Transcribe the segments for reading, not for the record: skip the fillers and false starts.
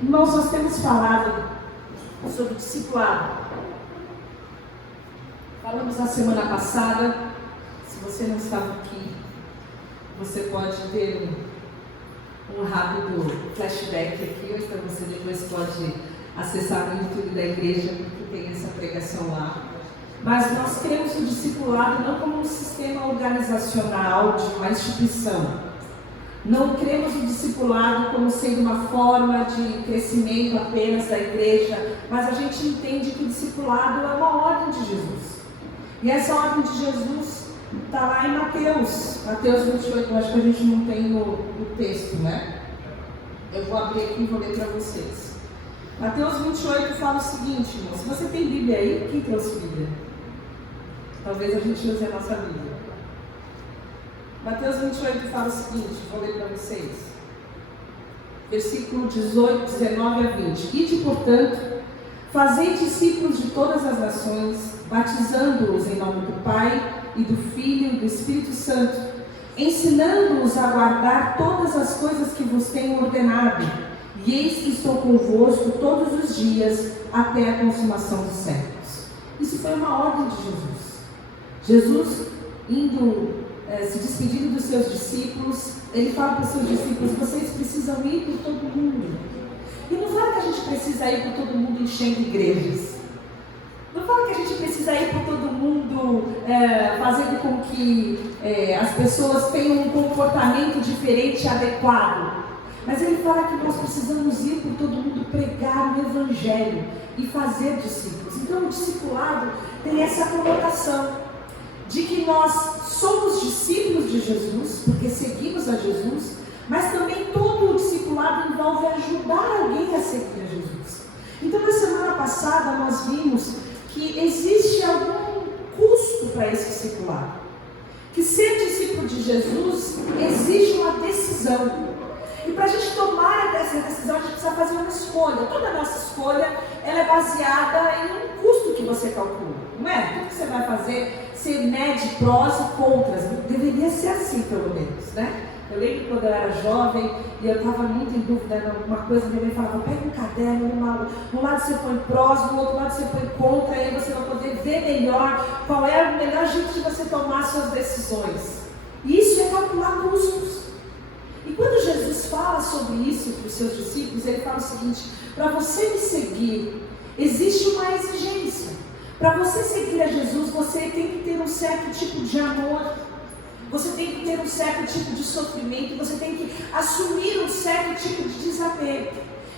Irmãos, nós temos falado sobre discipulado. Falamos na semana passada. Se você não estava aqui, você pode ter um rápido flashback aqui, ou então você depois pode acessar o YouTube da igreja, porque tem essa pregação lá. Mas nós cremos no discipulado não como um sistema organizacional de uma instituição. Não cremos no discipulado como sendo uma forma de crescimento apenas da igreja, mas a gente entende que o discipulado é uma ordem de Jesus. E essa ordem de Jesus está lá em Mateus 28, eu acho que a gente não tem o texto, né? Eu vou abrir aqui e vou ler para vocês. Mateus 28 fala o seguinte, irmão, se você tem Bíblia aí, quem trouxe Bíblia? Talvez a gente use a nossa Bíblia. Mateus 28 fala o seguinte, vou ler para vocês. Versículo 18, 19 a 20. Ide, portanto, fazei discípulos de todas as nações, batizando-os em nome do Pai e do Filho e do Espírito Santo, ensinando-os a guardar todas as coisas que vos tenho ordenado. E eis que estou convosco todos os dias até a consumação dos séculos. Isso foi uma ordem de Jesus. Jesus indo se despedindo dos seus discípulos, ele fala para os seus discípulos: vocês precisam ir por todo mundo. E não fala que a gente precisa ir por todo mundo enchendo igrejas. Não fala que a gente precisa ir por todo mundo fazendo com que as pessoas tenham um comportamento diferente e adequado. Mas ele fala que nós precisamos ir por todo mundo pregar o Evangelho e fazer discípulos. Então o discipulado tem essa conotação de que nós somos discípulos de Jesus, porque seguimos a Jesus, mas também todo o discipulado envolve ajudar alguém a seguir a Jesus. Então na semana passada nós vimos que existe algum custo para esse discipulado, que ser discípulo de Jesus exige uma decisão, e para a gente tomar essa decisão a gente precisa fazer uma escolha. Toda a nossa escolha ela é baseada em um custo que você calcula, não é? Tudo que você vai fazer, você mede prós e contras, deveria ser assim pelo menos, né? Eu lembro quando eu era jovem e eu estava muito em dúvida em alguma coisa, minha mãe falava: pega um caderno, no lado você põe prós, no outro lado você põe contra, e aí você vai poder ver melhor qual é o melhor jeito de você tomar suas decisões. E isso é calcular custos. E quando Jesus fala sobre isso para os seus discípulos, ele fala o seguinte: para você me seguir, existe uma exigência. Para você seguir a Jesus, você tem que ter um certo tipo de amor, você tem que ter um certo tipo de sofrimento, você tem que assumir um certo tipo de desapego.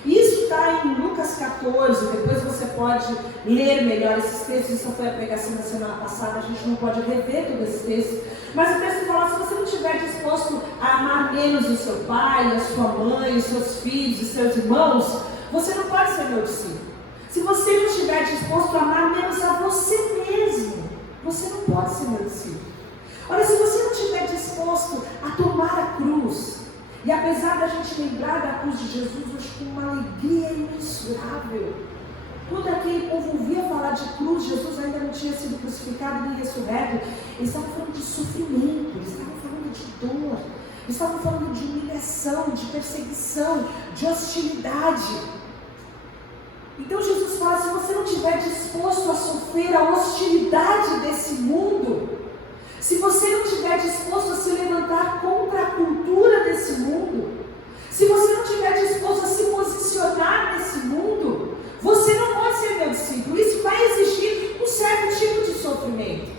Isso está em Lucas 14, depois você pode ler melhor esses textos. Isso foi a pregação da semana passada, a gente não pode rever todo esse texto. Mas o texto fala: se você não estiver disposto a amar menos o seu pai, a sua mãe, os seus filhos, os seus irmãos, você não pode ser meu discípulo. Se você não estiver disposto a amar menos a você mesmo, você não pode ser meu discípulo. Olha, se você não estiver disposto a tomar a cruz, e apesar da gente lembrar da cruz de Jesus hoje com uma alegria imensurável, quando aquele povo ouvia falar de cruz, Jesus ainda não tinha sido crucificado nem ressurreto, eles estavam falando de sofrimento, eles estavam falando de dor, eles estavam falando de humilhação, de perseguição, de hostilidade. Então Jesus fala: se você não estiver disposto a sofrer a hostilidade desse mundo, se você não estiver disposto a se levantar contra a cultura desse mundo, se você não estiver disposto a se posicionar nesse mundo, você não pode ser meu discípulo. Isso vai exigir um certo tipo de sofrimento.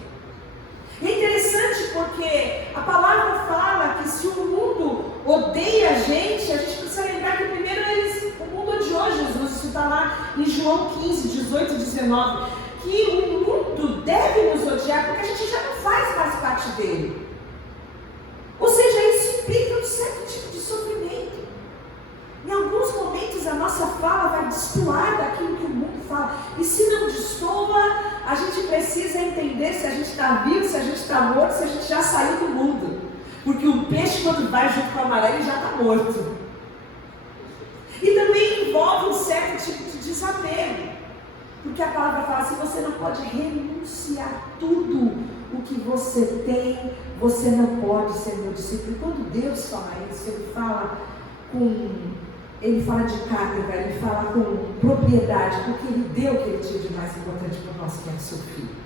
E é interessante porque a palavra fala que se o mundo odeia a gente precisa lembrar que primeiro o mundo odiou Jesus. Isso está lá em João 15, 18 e 19. Que o mundo deve nos odiar porque a gente já não faz mais parte dele. Ou seja, isso implica um certo tipo de sofrimento. Em alguns momentos a nossa fala vai destoar daquilo que o mundo fala. E se não destoa, a gente precisa entender se a gente está vivo, se a gente está morto, se a gente já saiu do mundo. Porque o peixe, quando vai junto com a maré, ele já está morto. E também envolve um certo tipo de desapego. Porque a palavra fala: se você não pode renunciar tudo o que você tem, você não pode ser meu discípulo. E quando Deus fala isso, Ele fala com ele fala de cátedra, ele fala com propriedade, porque ele deu o que ele tinha de mais importante para nós, que é o seu filho.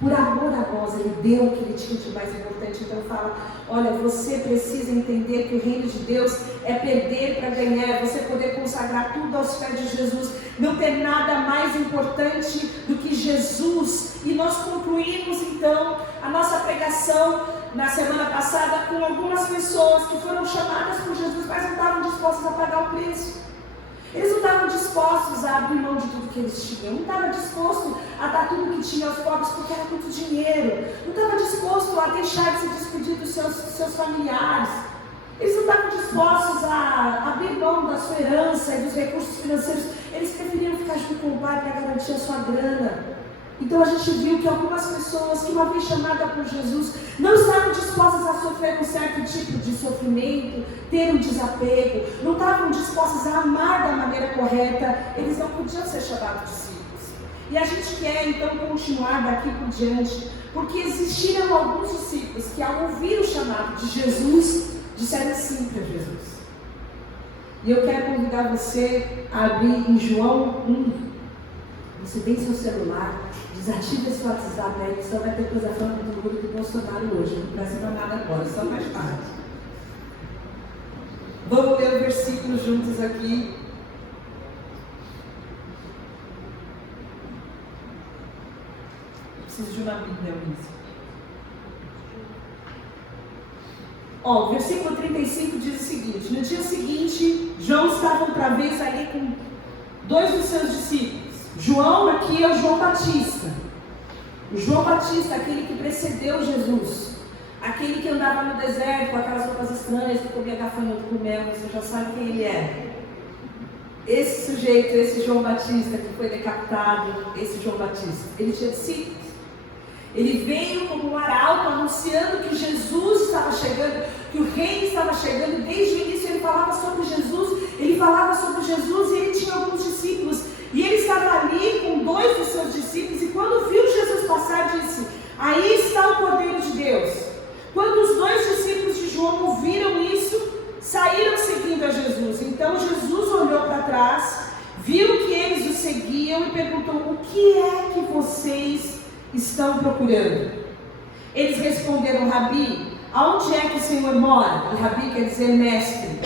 Por amor a nós, ele deu o que ele tinha de mais importante. Então fala, olha, você precisa entender que o reino de Deus é perder para ganhar, é você poder consagrar tudo aos pés de Jesus, não ter nada mais importante do que Jesus. E nós concluímos então a nossa pregação na semana passada com algumas pessoas que foram chamadas por Jesus, mas não estavam dispostas a pagar o preço. Eles não estavam dispostos a abrir mão de tudo que eles tinham, não estavam dispostos a dar tudo que tinha aos pobres porque era muito dinheiro, não estavam dispostos a deixar de se despedir dos seus familiares, eles não estavam dispostos a abrir mão da sua herança e dos recursos financeiros, eles preferiam ficar junto com o pai para garantir a sua grana. Então a gente viu que algumas pessoas que uma vez chamadas por Jesus não estavam dispostas a sofrer um certo tipo de sofrimento, ter um desapego, não estavam dispostas a amar da maneira correta, eles não podiam ser chamados discípulos. E a gente quer então continuar daqui por diante, porque existiram alguns discípulos que ao ouvir o chamado de Jesus, disseram sim para Jesus. E eu quero convidar você a abrir em João 1. Você tem seu celular, desativa esse WhatsApp aí, que só vai ter coisa falando do mundo do Bolsonaro hoje. Não precisa para nada agora, só mais tarde. Vamos ler o versículo juntos aqui. Preciso de uma Bíblia, Luísa. O versículo 35 diz o seguinte: no dia seguinte, João estava outra vez ali com 2 dos seus discípulos. João aqui é o João Batista. O João Batista, aquele que precedeu Jesus, aquele que andava no deserto com aquelas roupas estranhas, que comia gafanhoto com mel, você já sabe quem ele é. Esse sujeito, esse João Batista que foi decapitado, esse João Batista, ele tinha discípulos. Ele veio como um arauto anunciando que Jesus estava chegando, que o reino estava chegando. Desde o início ele falava sobre Jesus, e ele tinha alguns discípulos. E ele estava ali com 2 dos seus discípulos, e quando viu Jesus passar, disse: aí está o Cordeiro de Deus. Quando os 2 discípulos de João ouviram isso, saíram seguindo a Jesus. Então Jesus olhou para trás, viu que eles o seguiam e perguntou: o que é que vocês estão procurando? Eles responderam: Rabi, aonde é que o Senhor mora? E Rabi quer dizer mestre.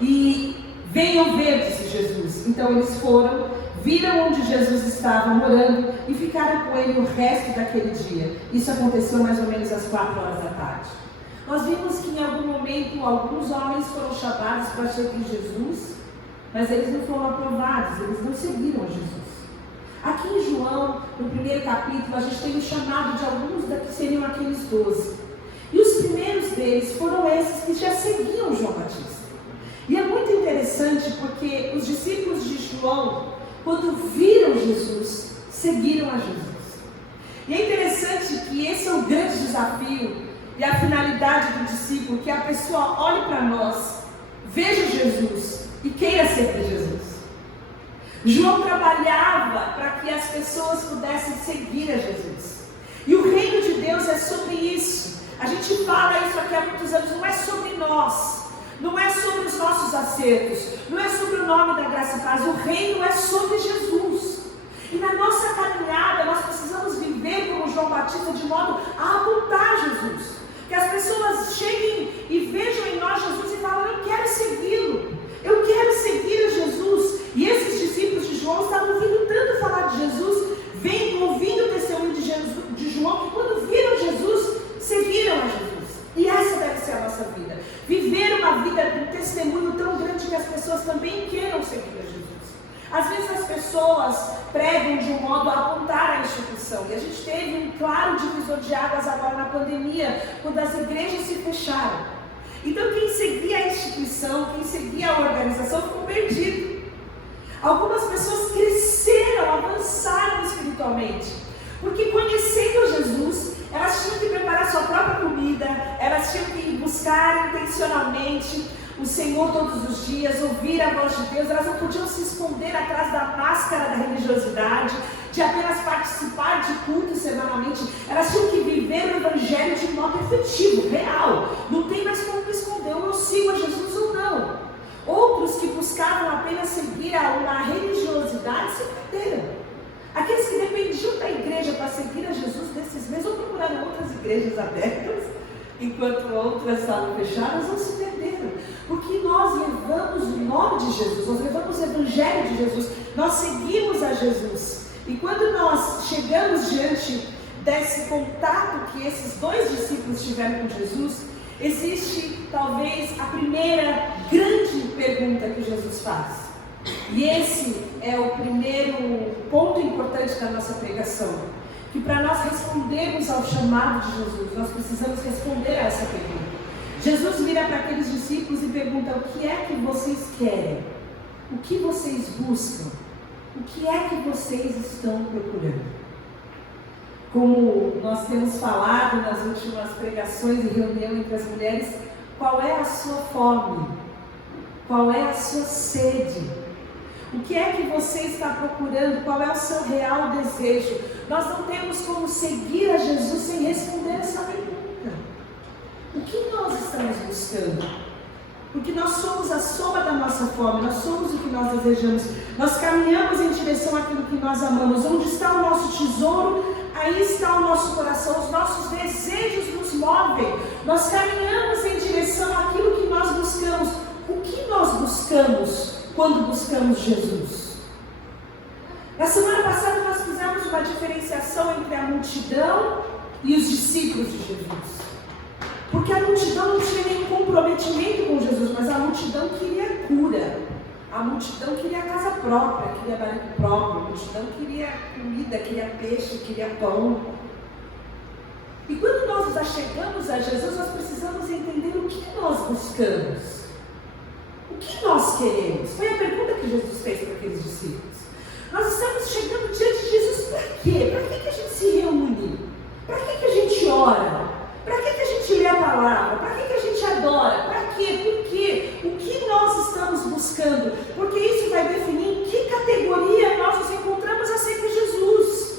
E venham ver, disse Jesus. Então eles foram, viram onde Jesus estava morando e ficaram com ele o resto daquele dia. Isso aconteceu mais ou menos às 4 horas da tarde. Nós vimos que em algum momento alguns homens foram chamados para seguir Jesus, mas eles não foram aprovados, eles não seguiram Jesus. Aqui em João, no primeiro capítulo, a gente tem o chamado de alguns que seriam aqueles 12. E os primeiros deles foram esses que já seguiam João Batista. E é muito interessante porque os discípulos de João, quando viram Jesus, seguiram a Jesus. E é interessante que esse é o grande desafio e a finalidade do discípulo, que a pessoa olhe para nós, veja Jesus e queira seguir Jesus. João trabalhava para que as pessoas pudessem seguir a Jesus. E o reino de Deus é sobre isso. A gente fala isso aqui há muitos anos, não é sobre nós, não é sobre os nossos acertos, não é sobre o nome da graça e paz, o reino é sobre Jesus. E na nossa caminhada nós precisamos viver como João Batista, de modo a apontar Jesus. Que as pessoas cheguem e vejam em nós Jesus e falam: eu quero segui-lo, eu quero seguir a Jesus. E esses discípulos de João estavam ouvindo tanto falar de Jesus, ouvindo o testemunho de João, que quando viram Jesus, seguiram a Jesus. E essa deve ser a nossa vida. Viver uma vida com um testemunho tão grande que as pessoas também queiram seguir a Jesus. Às vezes as pessoas pregam de um modo a apontar a instituição. E a gente teve um claro divisor de águas agora na pandemia, quando as igrejas se fecharam. Então quem seguia a instituição, quem seguia a organização, ficou perdido. Algumas pessoas cresceram, avançaram espiritualmente, porque conhecendo Jesus, elas tinham que preparar sua própria comida, elas tinham que buscar intencionalmente o Senhor todos os dias, ouvir a voz de Deus. Elas não podiam se esconder atrás da máscara da religiosidade, de apenas participar de cultos semanalmente. Elas tinham que viver o Evangelho de modo efetivo, real. Não tem mais como me esconder, eu sigo a Jesus ou não. Outros que buscavam apenas seguir a uma religiosidade se perderam. Aqueles que dependiam da igreja para seguir a Jesus desses meses ou procuraram outras igrejas abertas, enquanto outras estavam fechadas, ou se perderam. Porque nós levamos o nome de Jesus, nós levamos o Evangelho de Jesus, nós seguimos a Jesus. E quando nós chegamos diante desse contato que esses dois discípulos tiveram com Jesus, existe talvez a primeira grande pergunta que Jesus faz. E esse é o primeiro ponto importante da nossa pregação. Que para nós respondermos ao chamado de Jesus, nós precisamos responder a essa pergunta. Jesus vira para aqueles discípulos e pergunta: o que é que vocês querem? O que vocês buscam? O que é que vocês estão procurando? Como nós temos falado nas últimas pregações e reunião entre as mulheres, qual é a sua fome? Qual é a sua sede? O que é que você está procurando? Qual é o seu real desejo? Nós não temos como seguir a Jesus sem responder essa pergunta. O que nós estamos buscando? Porque nós somos a soma da nossa fome, nós somos o que nós desejamos. Nós caminhamos em direção àquilo que nós amamos. Onde está o nosso tesouro, aí está o nosso coração. Os nossos desejos nos movem. Nós caminhamos em direção àquilo que nós buscamos. O que nós buscamos quando buscamos Jesus? Na semana passada nós fizemos uma diferenciação entre a multidão e os discípulos de Jesus. Porque a multidão não tinha nenhum comprometimento com Jesus, mas a multidão queria cura. A multidão queria casa própria, queria marido próprio. A multidão queria comida, queria peixe, queria pão. E quando nós já chegamos a Jesus, nós precisamos entender o que nós buscamos. O que nós queremos? Foi a pergunta que Jesus fez para aqueles discípulos. Nós estamos chegando diante de Jesus para quê? Para que a gente se reúne? Para que a gente ora? Para que a gente lê a palavra? Para que a gente adora? Para quê? Por quê? O que nós estamos buscando? Porque isso vai definir em que categoria nós nos encontramos a seguir Jesus.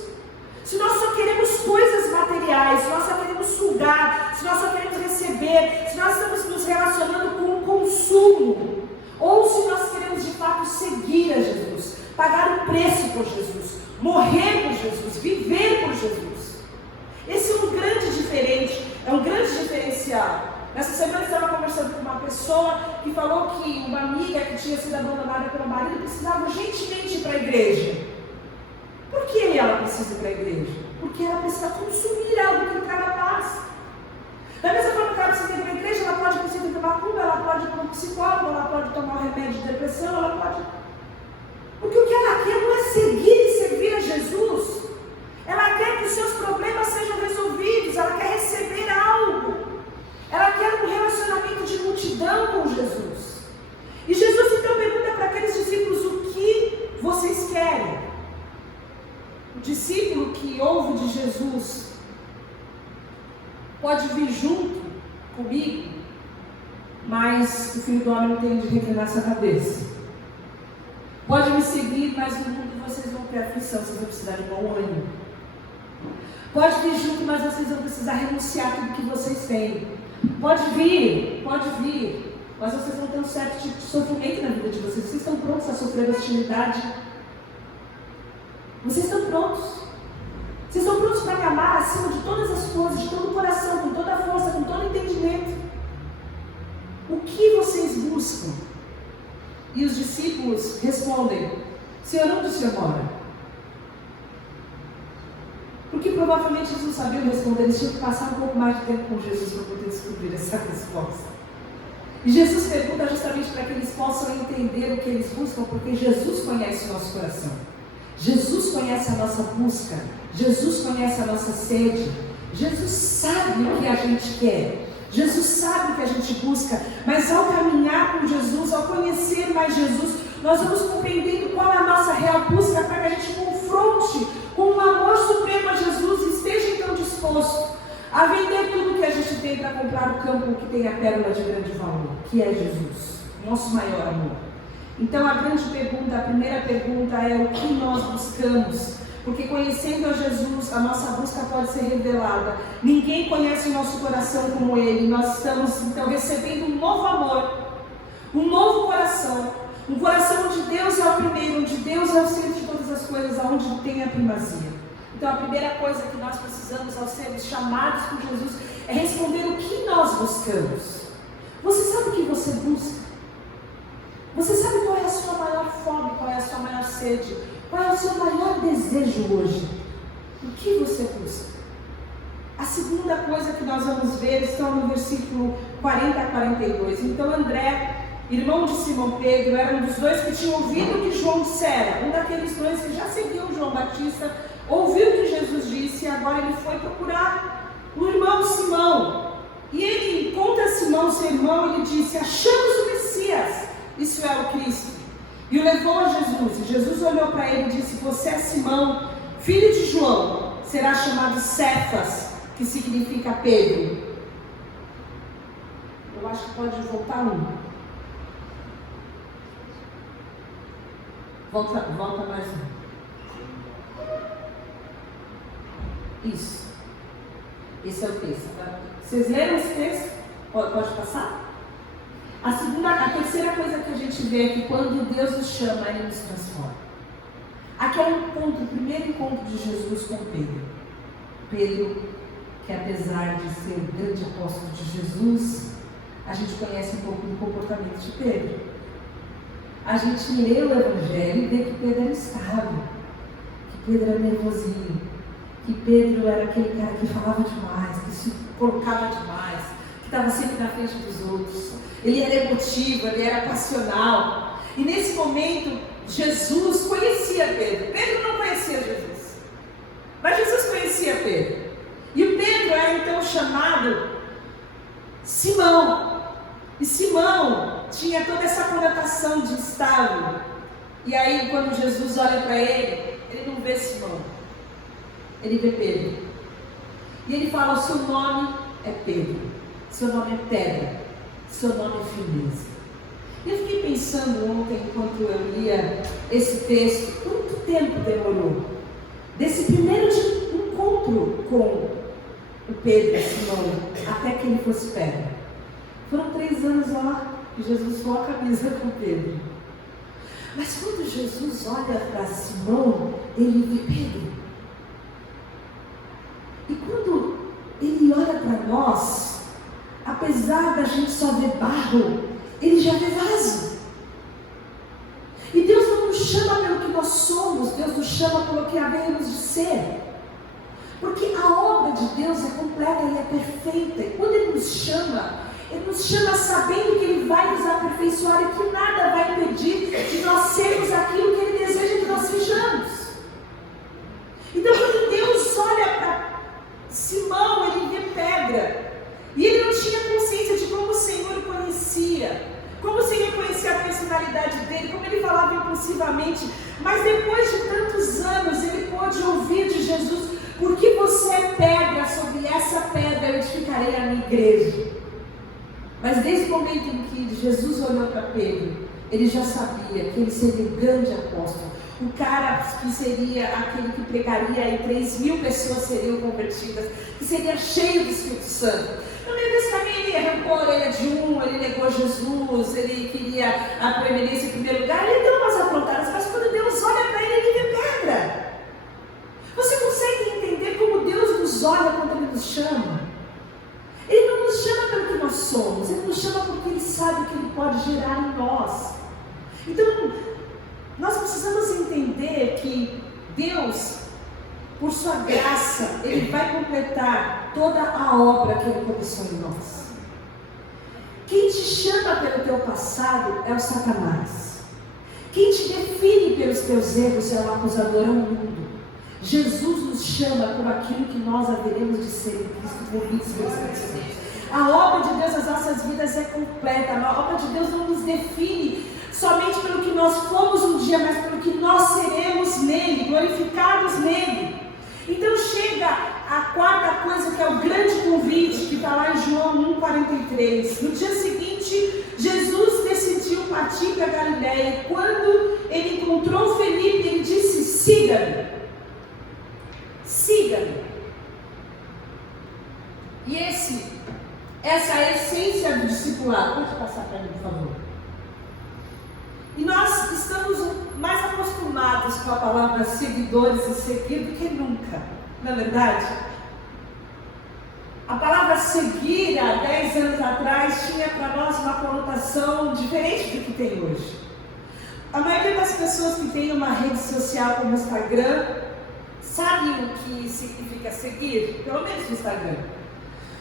Se nós só queremos coisas materiais, se nós só queremos sugar, se nós só queremos receber, se nós estamos nos relacionando com o consumo, ou se nós queremos de fato seguir a Jesus, pagar o preço por Jesus, morrer por Jesus, viver por Jesus. Esse é um grande diferente, é um grande diferencial. Nessa semana eu estava conversando com uma pessoa que falou que uma amiga que tinha sido abandonada pelo marido precisava urgentemente ir para a igreja. Por que ela precisa ir para a igreja? Porque ela precisa consumir algo que traga paz. Da mesma forma que ela precisa ir para a igreja, ela pode precisar de macumba, ela pode ir para um psicólogo, ela pode tomar um remédio de depressão, ela pode... Porque o que ela quer não é seguir e servir a Jesus. Ela quer que os seus problemas sejam resolvidos, ela quer receber algo. Ela quer um relacionamento de multidão com Jesus. E Jesus então pergunta para aqueles discípulos: o que vocês querem? O discípulo que ouve de Jesus pode vir junto comigo, mas o Filho do Homem não tem de reclinar essa cabeça. Pode me seguir, mas no mundo vocês vão ter aflição, vocês vão precisar de bom ânimo. Pode vir junto, mas vocês vão precisar renunciar a tudo que vocês têm. Pode vir, mas vocês vão ter um certo tipo de sofrimento na vida de vocês. Vocês estão prontos a sofrer hostilidade? Vocês estão prontos? Vocês estão prontos para me amar acima de todas as coisas, de todo o coração, com toda a força, com todo o entendimento? O que vocês buscam? E os discípulos respondem: Senhor, onde o Senhor mora? Porque provavelmente eles não sabiam responder, eles tinham que passar um pouco mais de tempo com Jesus para poder descobrir essa resposta. E Jesus pergunta justamente para que eles possam entender o que eles buscam, porque Jesus conhece o nosso coração. Jesus conhece a nossa busca, Jesus conhece a nossa sede, Jesus sabe o que a gente quer, Jesus sabe o que a gente busca, mas ao caminhar com Jesus, ao conhecer mais Jesus, nós vamos compreendendo qual é a nossa real busca para que a gente confronte com o amor supremo a Jesus e esteja então disposto a vender tudo que a gente tem para comprar o campo que tem a pérola de grande valor, que é Jesus, nosso maior amor. Então a primeira pergunta é: o que nós buscamos? Porque conhecendo a Jesus, a nossa busca pode ser revelada. Ninguém conhece o nosso coração como Ele. Nós estamos então recebendo um novo amor. Um novo coração. Um coração onde Deus é o primeiro, onde Deus é o centro de todas as coisas, onde tem a primazia. Então a primeira coisa que nós precisamos ao sermos chamados por Jesus é responder o que nós buscamos. Você sabe o que você busca? Você sabe qual é a sua maior fome, qual é a sua maior sede, qual é o seu maior desejo hoje? O que você busca? A segunda coisa que nós vamos ver está no versículo 40 a 42. Então André, irmão de Simão Pedro, era um dos dois que tinha ouvido o que João dissera. Um daqueles dois que já seguiu João Batista, ouviu o que Jesus disse e agora ele foi procurar o irmão Simão. E ele encontra Simão, seu irmão, e ele disse: achamos o Messias, isso é o Cristo. E o levou a Jesus. E Jesus olhou para ele e disse: você é Simão, filho de João, será chamado Cefas, que significa Pedro. Eu acho que pode voltar um. Volta mais um. Isso. Esse é o texto. Tá? Vocês leram esse texto? Pode passar? A terceira coisa que a gente vê é que quando Deus nos chama, Ele nos transforma. Aqui é o primeiro encontro de Jesus com Pedro. Pedro, que apesar de ser o grande apóstolo de Jesus, a gente conhece um pouco do comportamento de Pedro. A gente lê o Evangelho e vê que Pedro era estável, que Pedro era nervosinho, que Pedro era aquele cara que falava demais, que se colocava demais, que estava sempre na frente dos outros. Ele era emotivo, ele era passional. E nesse momento, Jesus conhecia Pedro. Pedro não conhecia Jesus, mas Jesus conhecia Pedro. E o Pedro era então chamado Simão. E Simão tinha toda essa conotação de estável. E aí, quando Jesus olha para ele, ele não vê Simão, ele vê Pedro. E ele fala: o seu nome é Pedro, seu nome é pedra, seu nome é firmeza. E eu fiquei pensando ontem, enquanto eu lia esse texto, quanto tempo demorou desse primeiro encontro com o Pedro e Simão até que ele fosse pedra. Foram 3 anos lá que Jesus foi a camisa com Pedro. Mas quando Jesus olha para Simão, ele vê Pedro. E quando ele olha para nós, apesar da gente só ver barro, ele já vê vaso. E Deus não nos chama pelo que nós somos, Deus nos chama pelo que havemos de ser. Porque a obra de Deus é completa e é perfeita. E quando Ele nos chama sabendo que Ele vai nos aperfeiçoar e que nada vai impedir de nós sermos aquilo que Ele deseja que nós sejamos. Então, quando Deus olha para Simão, Ele vê pedra. E ele não tinha consciência de como o Senhor o conhecia, como o Senhor conhecia a personalidade dele, como ele falava impulsivamente. Mas depois de tantos anos, ele pôde ouvir de Jesus: porque você é pedra, sobre essa pedra eu edificarei a minha igreja. Mas desde o momento em que Jesus olhou para Pedro, ele já sabia que ele seria o grande apóstolo, o cara que seria aquele que pregaria e 3.000 pessoas seriam convertidas, que seria cheio do Espírito Santo. No meio desse caminho ele arrancou a orelha de um, ele negou Jesus, ele queria a preeminência em primeiro lugar, ele deu umas aprontadas, mas quando Deus olha para ele, ele vê pedra. Você consegue entender como Deus nos olha quando Ele nos chama? Ele não nos chama pelo que nós somos, Ele nos chama porque Ele sabe o que Ele pode gerar em nós. Então, nós precisamos entender que Deus, por sua graça, Ele vai completar toda a obra que Ele começou em nós. Quem te chama pelo teu passado é o Satanás. Quem te define pelos teus erros é o acusador, é o mundo. Jesus nos chama por aquilo que nós haveremos de ser em Cristo, movidos pelo Espírito Santo. A obra de Deus nas nossas vidas é completa. A obra de Deus não nos define somente pelo que nós fomos um dia, mas pelo que nós seremos nele, glorificados nele. Então chega a quarta coisa, que é o grande convite, que está lá em João 1,43. No dia seguinte, Jesus decidiu partir para Galiléia. Quando ele encontrou Felipe, ele disse: siga-me. Siga-me. E essa é a essência do discipulado. Pode passar para mim, por favor. com a palavra seguidores e seguir do que nunca, não é verdade? A palavra seguir, há 10 anos atrás, tinha para nós uma conotação diferente do que tem hoje. A maioria das pessoas que tem uma rede social como o Instagram, sabe o que significa seguir? Pelo menos no Instagram.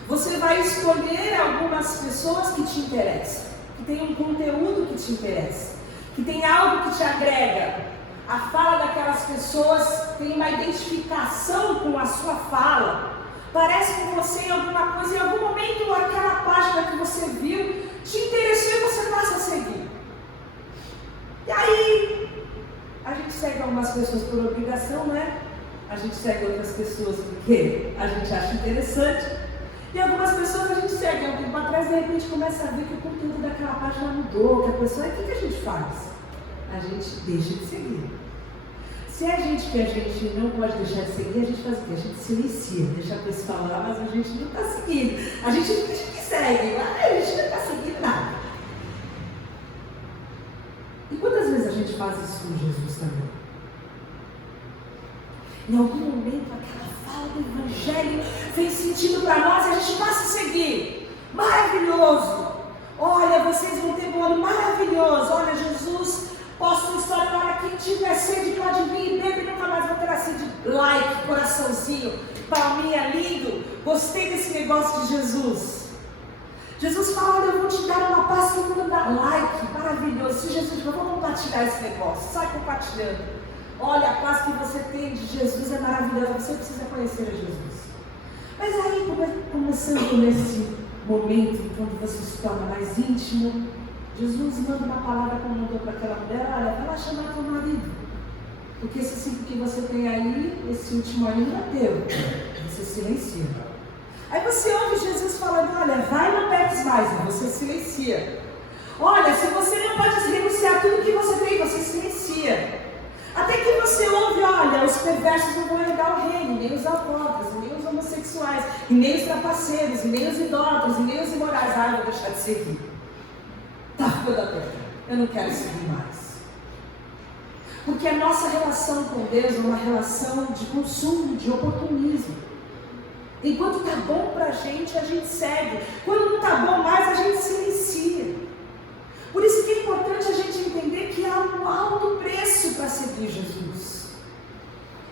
Você vai escolher algumas pessoas que te interessam, que tem um conteúdo que te interessa, que tem algo que te agrega. A fala daquelas pessoas tem uma identificação com a sua fala. Parece com você em alguma coisa, em algum momento aquela página que você viu te interessou e você passa a seguir. E aí, a gente segue algumas pessoas por obrigação, né? A gente segue outras pessoas porque a gente acha interessante. E algumas pessoas a gente segue há um tempo atrás e de repente começa a ver que o conteúdo daquela página mudou, que a pessoa, o que a gente faz? A gente deixa de seguir. Se é gente que a gente não pode deixar de seguir, a gente faz o quê? A gente silencia, deixa a pessoa lá, mas a gente não está seguindo. A gente finge que segue, mas a gente não está seguindo nada. E quantas vezes a gente faz isso com Jesus também? Em algum momento, aquela fala do Evangelho fez sentido para nós e a gente passa a seguir. Maravilhoso! Olha, vocês vão ter um ano maravilhoso. Olha, Jesus posta uma história para quem tiver sede, pode vir e beber, nunca mais vai ter a sede. Like, coraçãozinho, palminha, lindo. Gostei desse negócio de Jesus. Jesus fala, olha, eu vou te dar uma paz que não dá like, maravilhoso. Se Jesus falou, vamos compartilhar esse negócio, sai compartilhando. Olha, a paz que você tem de Jesus é maravilhosa, você precisa conhecer a Jesus. Mas aí, começando nesse momento, quando você se torna mais íntimo, Jesus manda uma palavra como mandou para aquela mulher, olha, vai lá chamar teu marido. Porque esse cinto que você tem aí, esse último aí não é teu. Você silencia. Aí você ouve Jesus falando, olha, vai não peques mais, você silencia. Olha, se você não pode renunciar tudo que você tem, você silencia. Até que você ouve, olha, os perversos não vão herdar o reino, nem os alcoólatras, nem os homossexuais, e nem os trapaceiros, e nem os idólatras, e nem os imorais. Ah, eu vou deixar de seguir. Tá ficando aberta, eu não quero seguir mais. Porque a nossa relação com Deus é uma relação de consumo, de oportunismo. Enquanto está bom para a gente segue. Quando não está bom mais, a gente silencia. Por isso que é importante a gente entender que há um alto preço para seguir Jesus.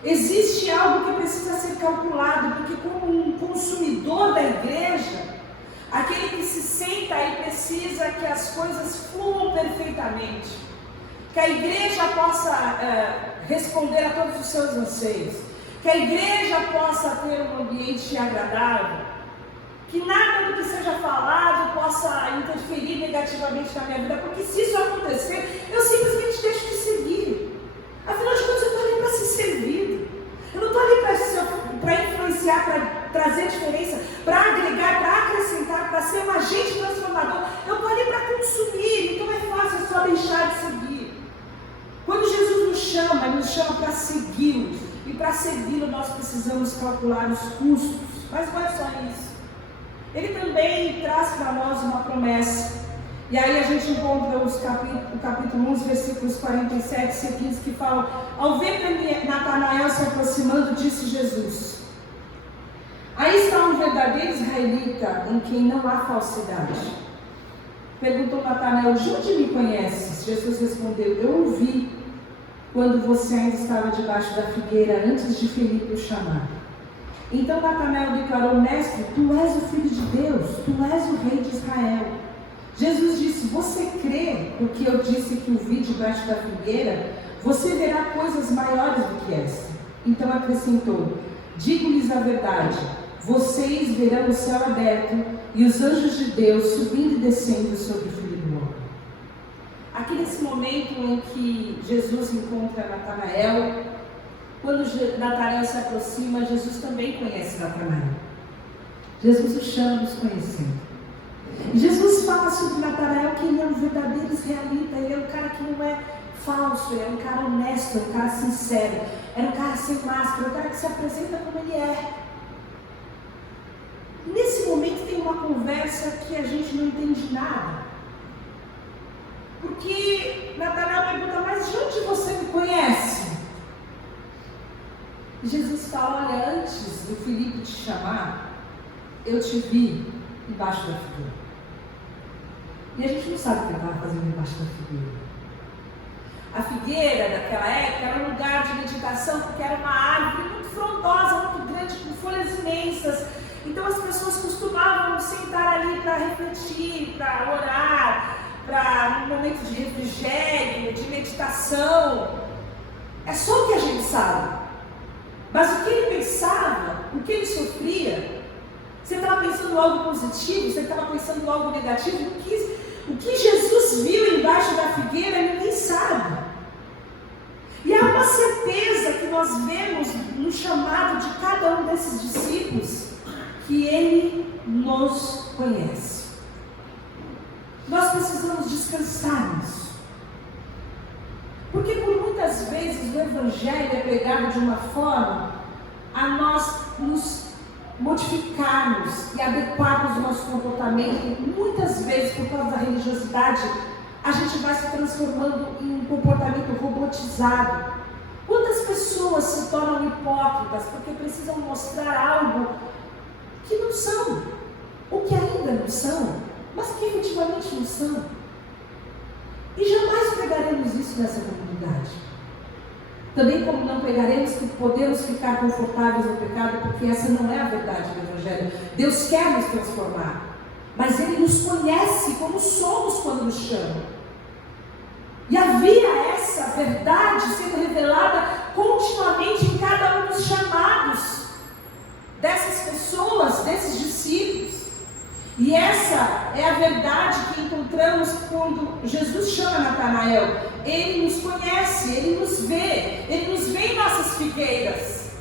Existe algo que precisa ser calculado, porque como um consumidor da igreja, aquele que se senta e precisa que as coisas fluam perfeitamente, que a igreja possa responder a todos os seus anseios, que a igreja possa ter um ambiente agradável, que nada do que seja falado possa interferir negativamente na minha vida, porque se isso acontecer, eu simplesmente deixo de seguir. Afinal de contas, eu estou ali para ser servido, eu não estou ali para influenciar, para trazer diferença, para agregar, para acrescentar, para ser um agente transformador. Eu estou ali para consumir, então é fácil só deixar de seguir. Quando Jesus nos chama para segui-lo. E para segui-lo nós precisamos calcular os custos. Mas não é só isso. Ele também traz para nós uma promessa. E aí a gente encontra o capítulo 11, versículos 47 e seguintes, que falam: ao ver Natanael se aproximando, disse Jesus: aí está um verdadeiro israelita em quem não há falsidade. Perguntou Natanael: de onde me conheces? Jesus respondeu: eu ouvi quando você ainda estava debaixo da figueira, antes de Filipe o chamar. Então Natanael declarou: mestre, tu és o Filho de Deus, tu és o Rei de Israel. Jesus disse: você crê porque eu disse que o vi debaixo da figueira? Você verá coisas maiores do que essa. Então acrescentou: digo-lhes a verdade, vocês verão o céu aberto e os anjos de Deus subindo e descendo sobre o Filho do Homem. Aqui nesse momento em que Jesus encontra Natanael, quando Natanael se aproxima, Jesus também conhece Natanael. Jesus o chama nos conhecendo. E Jesus fala sobre Natanael que ele é um verdadeiro israelita, ele é um cara que não é falso, ele é um cara honesto, é um cara sincero, é um cara sem máscara, é um cara que se apresenta como ele é. E nesse momento tem uma conversa que a gente não entende nada. Porque Natanael pergunta: mas de onde você me conhece? E Jesus fala: olha, antes do Filipe te chamar, eu te vi embaixo da figueira. E a gente não sabe o que ele estava fazendo embaixo da figueira. A figueira daquela época era um lugar de meditação, porque era uma árvore muito frondosa, muito grande, com folhas imensas. Então as pessoas costumavam sentar ali para refletir, para orar, para um momento de refrigério, de meditação. É só o que a gente sabe. Mas o que ele pensava, o que ele sofria, você estava pensando algo positivo, você estava pensando algo negativo, o que Jesus viu embaixo da figueira, ninguém sabe. E há uma certeza que nós vemos no chamado de cada um desses discípulos, que Ele nos conhece. Nós precisamos descansar nisso. Porque por muitas vezes o Evangelho é pregado de uma forma a nós nos modificarmos e adequarmos o nosso comportamento. E muitas vezes, por causa da religiosidade, a gente vai se transformando em um comportamento robotizado. Quantas pessoas se tornam hipócritas porque precisam mostrar algo que não são, ou que ainda não são, mas que efetivamente não são. E jamais pregaremos isso nessa comunidade. Também como não pregaremos que podemos ficar confortáveis no pecado, porque essa não é a verdade do Evangelho. Deus quer nos transformar, mas Ele nos conhece como somos quando nos chama. E havia essa verdade sendo revelada continuamente em cada um dos chamados dessas pessoas, desses discípulos. E essa é a verdade que encontramos quando Jesus chama Natanael. Ele nos conhece, Ele nos vê em nossas figueiras.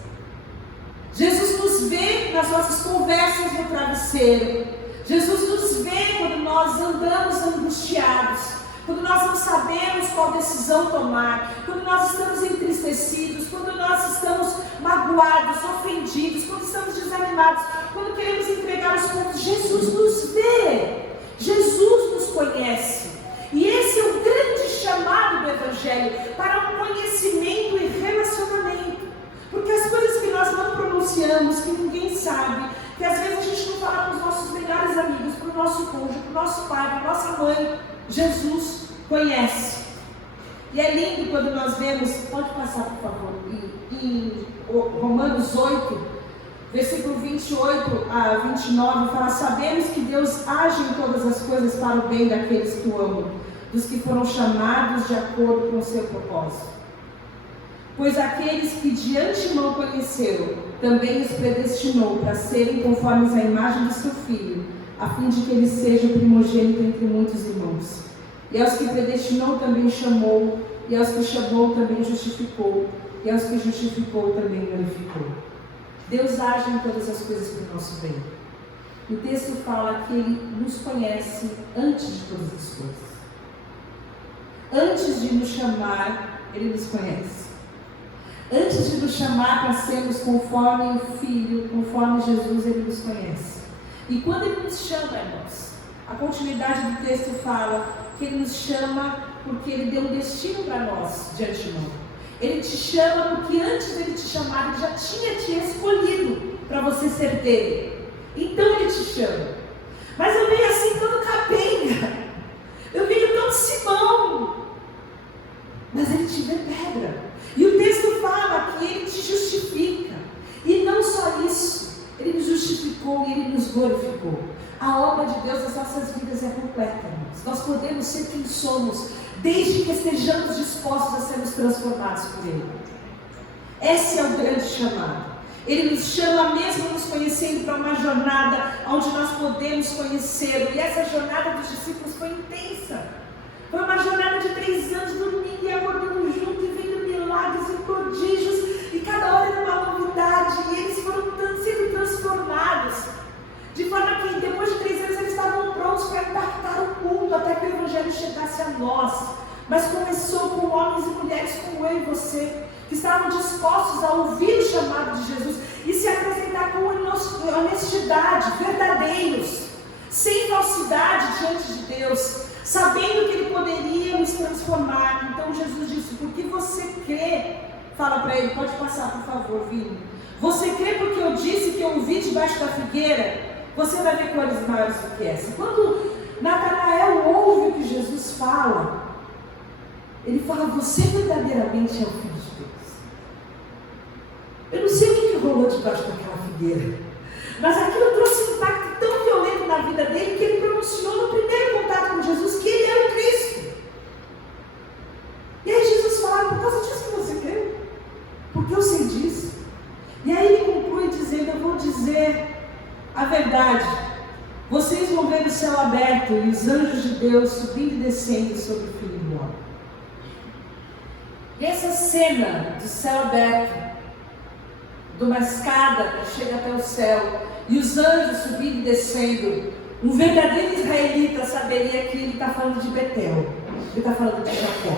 Jesus nos vê nas nossas conversas no travesseiro. Jesus nos vê quando nós andamos angustiados, quando nós não sabemos qual decisão tomar, quando nós estamos entristecidos, quando nós estamos magoados, ofendidos, quando estamos desanimados, quando queremos entregar os pontos. Jesus nos vê, Jesus nos conhece. E esse é o grande chamado do Evangelho, para um conhecimento e relacionamento. Porque as coisas que nós não pronunciamos, que ninguém sabe, que às vezes a gente não fala para os nossos melhores amigos, para o nosso cônjuge, para o nosso pai, para a nossa mãe, Jesus conhece. E é lindo quando nós vemos, pode passar por favor, em Romanos 8, versículo 28 a 29, fala: sabemos que Deus age em todas as coisas para o bem daqueles que o amam, dos que foram chamados de acordo com o seu propósito. Pois aqueles que de antemão conheceu, também os predestinou para serem conformes à imagem de seu Filho, a fim de que ele seja o primogênito entre muitos irmãos. E aos que predestinou também chamou, e aos que chamou também justificou, e aos que justificou também glorificou. Deus age em todas as coisas para o nosso bem. O texto fala que Ele nos conhece antes de todas as coisas. Antes de nos chamar, Ele nos conhece. Antes de nos chamar para sermos conforme o Filho, conforme Jesus, Ele nos conhece. E quando Ele nos chama, irmãos, a continuidade do texto fala que Ele nos chama porque Ele deu um destino para nós de antemão. Ele te chama porque antes dele te chamar, Ele já tinha te escolhido para você ser dele. Então Ele te chama. Mas eu venho assim todo capenga, eu venho tão Simão, mas Ele te vê pedra. E o texto fala que Ele te justifica. E não só isso, Ele nos justificou e Ele nos glorificou. A obra de Deus nas nossas vidas é completa, irmãos. Nós podemos ser quem somos, desde que estejamos dispostos a sermos transformados por Ele. Esse é o grande chamado. Ele nos chama mesmo nos conhecendo para uma jornada onde nós podemos conhecê-lo. E essa jornada dos discípulos foi intensa. Foi uma jornada de 3 anos, dormindo e acordando junto, e vendo milagres e prodígios, e cada hora era uma novidade, e eles foram sendo transformados, de forma que depois de 3 anos eles estavam prontos para impactar o mundo, até que o Evangelho chegasse a nós. Mas começou com homens e mulheres como eu e você, que estavam dispostos a ouvir o chamado de Jesus e se apresentar com honestidade, verdadeiros, sem falsidade diante de Deus, sabendo que Ele poderia nos transformar. Então Jesus disse: porque você crê, Fala para ele, pode passar por favor, Vini. Você crê porque eu disse que eu o vi debaixo da figueira? Você vai ver coisas maiores do que essa. Quando Natanael ouve o que Jesus fala, ele fala, você verdadeiramente é o Filho de Deus. Eu não sei o que rolou debaixo daquela figueira, mas aquilo trouxe um impacto tão violento na vida dele, que ele pronunciou no primeiro contato com Jesus, que ele é o Cristo. E aí Jesus fala, por causa disso que você crê? Porque eu sei disso. E aí ele conclui dizendo, eu vou dizer a verdade. Vocês vão ver o céu aberto e os anjos de Deus subindo e descendo sobre o Filho do Homem. E essa cena do céu aberto, de uma escada que chega até o céu, e os anjos subindo e descendo, um verdadeiro israelita saberia que ele está falando de Betel, ele está falando de Jacó.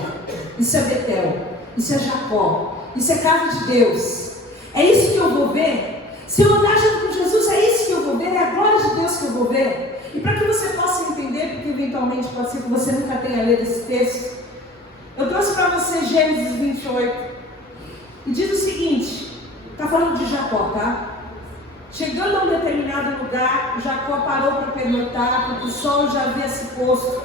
Isso é Betel, isso é Jacó, isso é casa de Deus. É isso que eu vou ver. Se eu andar junto com Jesus, é isso que eu vou ver, é a glória de Deus que eu vou ver. E para que você possa entender, porque eventualmente pode ser que você nunca tenha lido esse texto, eu trouxe para você Gênesis 28, e diz o seguinte, está falando de Jacó, tá? Chegando a um determinado lugar, Jacó parou para pernoitar, porque o sol já havia se posto.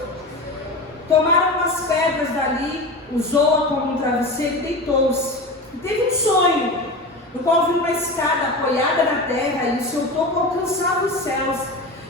Tomaram umas pedras dali, usou-a como um travesseiro e deitou-se. E teve um sonho, no qual viu uma escada apoiada na terra e o seu topo alcançava os céus.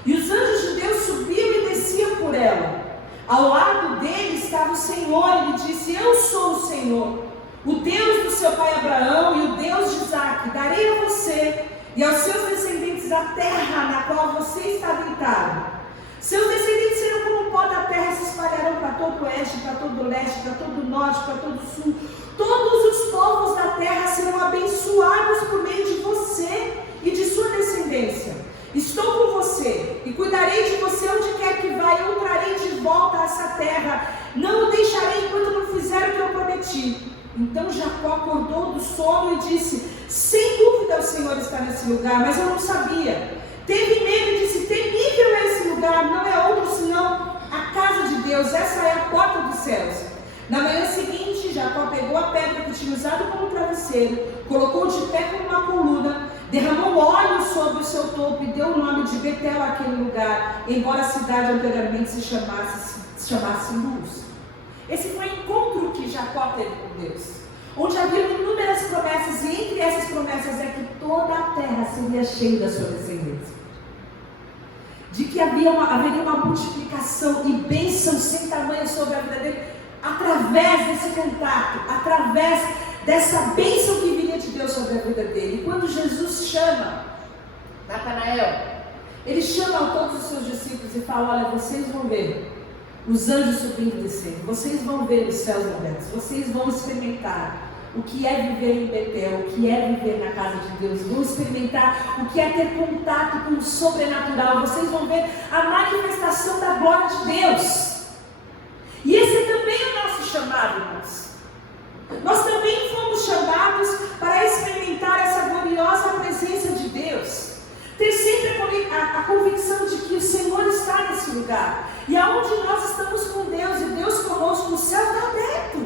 E os anjos de Deus subiam e desciam por ela. Ao lado dele estava o Senhor, e ele disse, eu sou o Senhor, o Deus do seu pai Abraão e o Deus de Isaque. Darei a você e aos seus descendentes a terra na qual você está deitado. Seus descendentes serão como o pó da terra, se espalharão para todo o oeste, para todo o leste, para todo o norte, para todo o sul. Todos os povos da terra serão abençoados por meio de você e de sua descendência. Estou com você e cuidarei de você onde quer que vá. Eu o trarei de volta a essa terra. Não o deixarei enquanto não fizer o que eu prometi. Então Jacó acordou do sono e disse, sem dúvida o Senhor está nesse lugar, mas eu não sabia. Teve medo e disse, temível é esse lugar, não é outro senão a casa de Deus, essa é a porta dos céus. Na manhã seguinte, Jacó pegou a pedra que tinha usado como travesseiro, colocou de pé como uma coluna, derramou óleo sobre o seu topo e deu o nome de Betel àquele lugar, embora a cidade anteriormente se chamasse Luz. Esse foi o encontro que Jacó teve com Deus, onde havia inúmeras promessas, e entre essas promessas é que toda a terra seria cheia da sua descendência. De que haveria uma multiplicação e bênção sem tamanho sobre a vida dele, através desse contato, através dessa bênção que viria de Deus sobre a vida dele. E quando Jesus chama Natanael, ele chama a todos os seus discípulos e fala, olha, vocês vão ver os anjos subindo e descendo, vocês vão ver os céus abertos, vocês vão experimentar o que é viver em Betel, o que é viver na casa de Deus, vão experimentar o que é ter contato com o sobrenatural, vocês vão ver a manifestação da glória de Deus. E esse é também o nosso chamado, irmãos. Nós também fomos chamados para experimentar essa gloriosa presença de Deus, ter sempre a convicção de que o Senhor está nesse lugar, e aonde nós estamos com Deus e Deus conosco, o céu está aberto.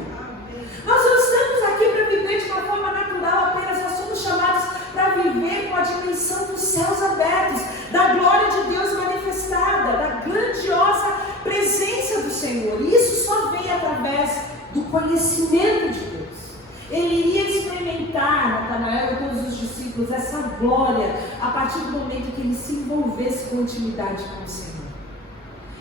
Nós não estamos aqui para viver de uma forma natural apenas, nós somos chamados para viver com a dimensão dos céus abertos, da glória de Deus manifestada, da grandiosa presença do Senhor. E isso só vem através do conhecimento de Deus. Ele iria experimentar, Natanael e todos os discípulos, essa glória a partir do momento que ele se envolvesse com intimidade com o Senhor.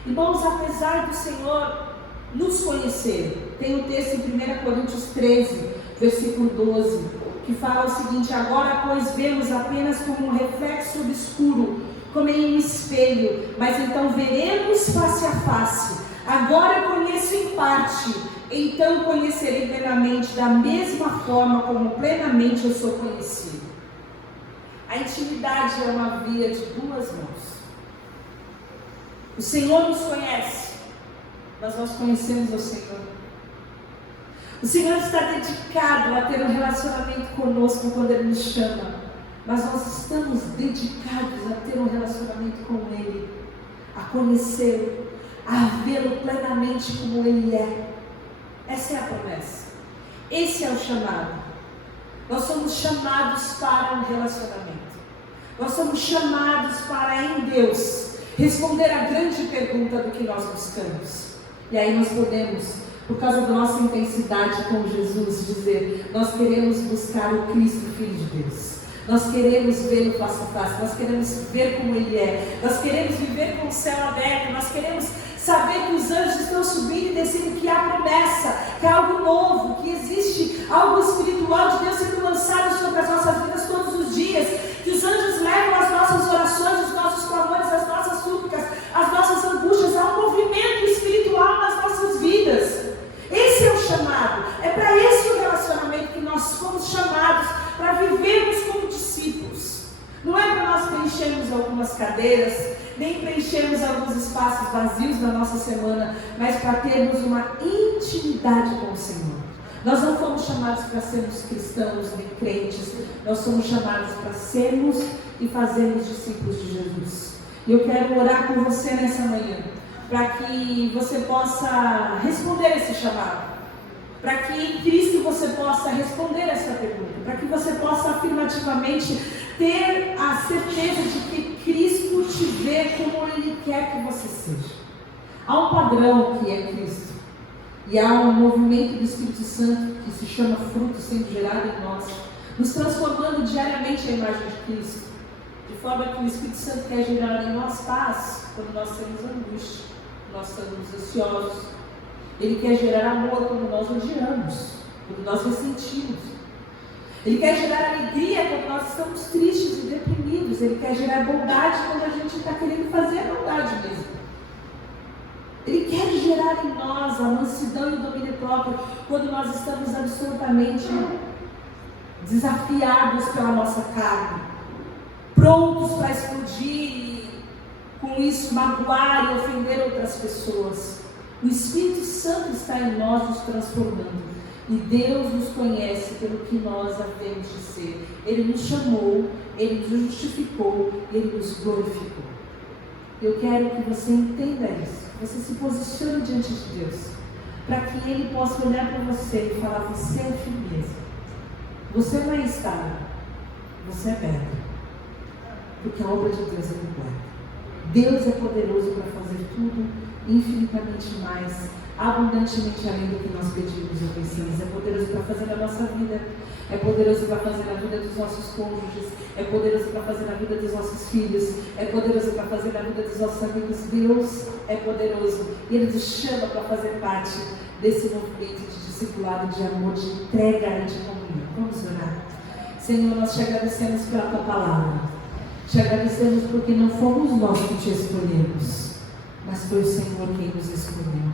Irmãos, apesar do Senhor nos conhecer, tem um texto em 1 Coríntios 13, versículo 12, que fala o seguinte: agora, pois, vemos apenas como um reflexo obscuro, como em um espelho, mas então veremos face a face. Agora conheço em parte, então conhecerei plenamente, da mesma forma como plenamente eu sou conhecido. A intimidade é uma via de duas mãos. O Senhor nos conhece, mas nós conhecemos o Senhor. O Senhor está dedicado a ter um relacionamento conosco quando Ele nos chama, mas nós estamos dedicados a ter um relacionamento com Ele, a conhecê-lo, a vê-lo plenamente como Ele é. Essa é a promessa, esse é o chamado. Nós somos chamados para um relacionamento. Nós somos chamados para, em Deus, responder a grande pergunta do que nós buscamos. E aí nós podemos, por causa da nossa intensidade com Jesus, dizer: nós queremos buscar o Cristo, Filho de Deus. Nós queremos vê-lo face a face, nós queremos ver como Ele é, nós queremos viver com o céu aberto, nós queremos saber que os anjos estão subindo e descendo, que há promessa, que há algo novo, que existe algo espiritual de Deus sendo lançado sobre as nossas vidas todos os dias, que os anjos levam as nossas orações, os nossos clamores, as nossas súplicas, as nossas angústias, há um movimento espiritual nas nossas vidas. Esse é o chamado, é para esse o relacionamento que nós fomos chamados, para vivermos como discípulos. Não é para nós preenchermos algumas cadeiras, nem preenchermos alguns espaços vazios na nossa semana, mas para termos uma intimidade com o Senhor. Nós não fomos chamados para sermos cristãos nem crentes, nós somos chamados para sermos e fazermos discípulos de Jesus. E eu quero orar com você nessa manhã, para que você possa responder esse chamado, para que em Cristo você possa responder essa pergunta, para que você possa afirmativamente ter a certeza de que Cristo te vê como Ele quer que você seja. Há um padrão que é Cristo, e há um movimento do Espírito Santo que se chama fruto sendo gerado em nós, nos transformando diariamente a imagem de Cristo, de forma que o Espírito Santo quer gerar em nós paz quando nós temos angústia, quando nós estamos ansiosos. Ele quer gerar amor quando nós odiamos, quando nós ressentimos. Ele quer gerar alegria quando nós estamos tristes e deprimidos. Ele quer gerar bondade quando a gente está querendo fazer a bondade mesmo. Ele quer gerar em nós a mansidão e o domínio próprio quando nós estamos absolutamente desafiados pela nossa carne, prontos para explodir e com isso magoar e ofender outras pessoas. O Espírito Santo está em nós nos transformando. E Deus nos conhece pelo que nós havemos de ser. Ele nos chamou, Ele nos justificou, Ele nos glorificou. Eu quero que você entenda isso, que você se posicione diante de Deus, para que Ele possa olhar para você e falar: você é firmeza, você não é estável, você é belo, porque a obra de Deus é completa. Deus é poderoso para fazer tudo infinitamente mais, abundantemente além do que nós pedimos ou pensamos. É poderoso para fazer na nossa vida, é poderoso para fazer na vida dos nossos cônjuges, é poderoso para fazer na vida dos nossos filhos, é poderoso para fazer na vida dos nossos amigos. Deus é poderoso e Ele nos chama para fazer parte desse movimento de discipulado, de amor, de entrega e de comunhão. Vamos orar. Senhor, nós te agradecemos pela Tua palavra, te agradecemos porque não fomos nós que te escolhemos, mas foi o Senhor quem nos escolheu.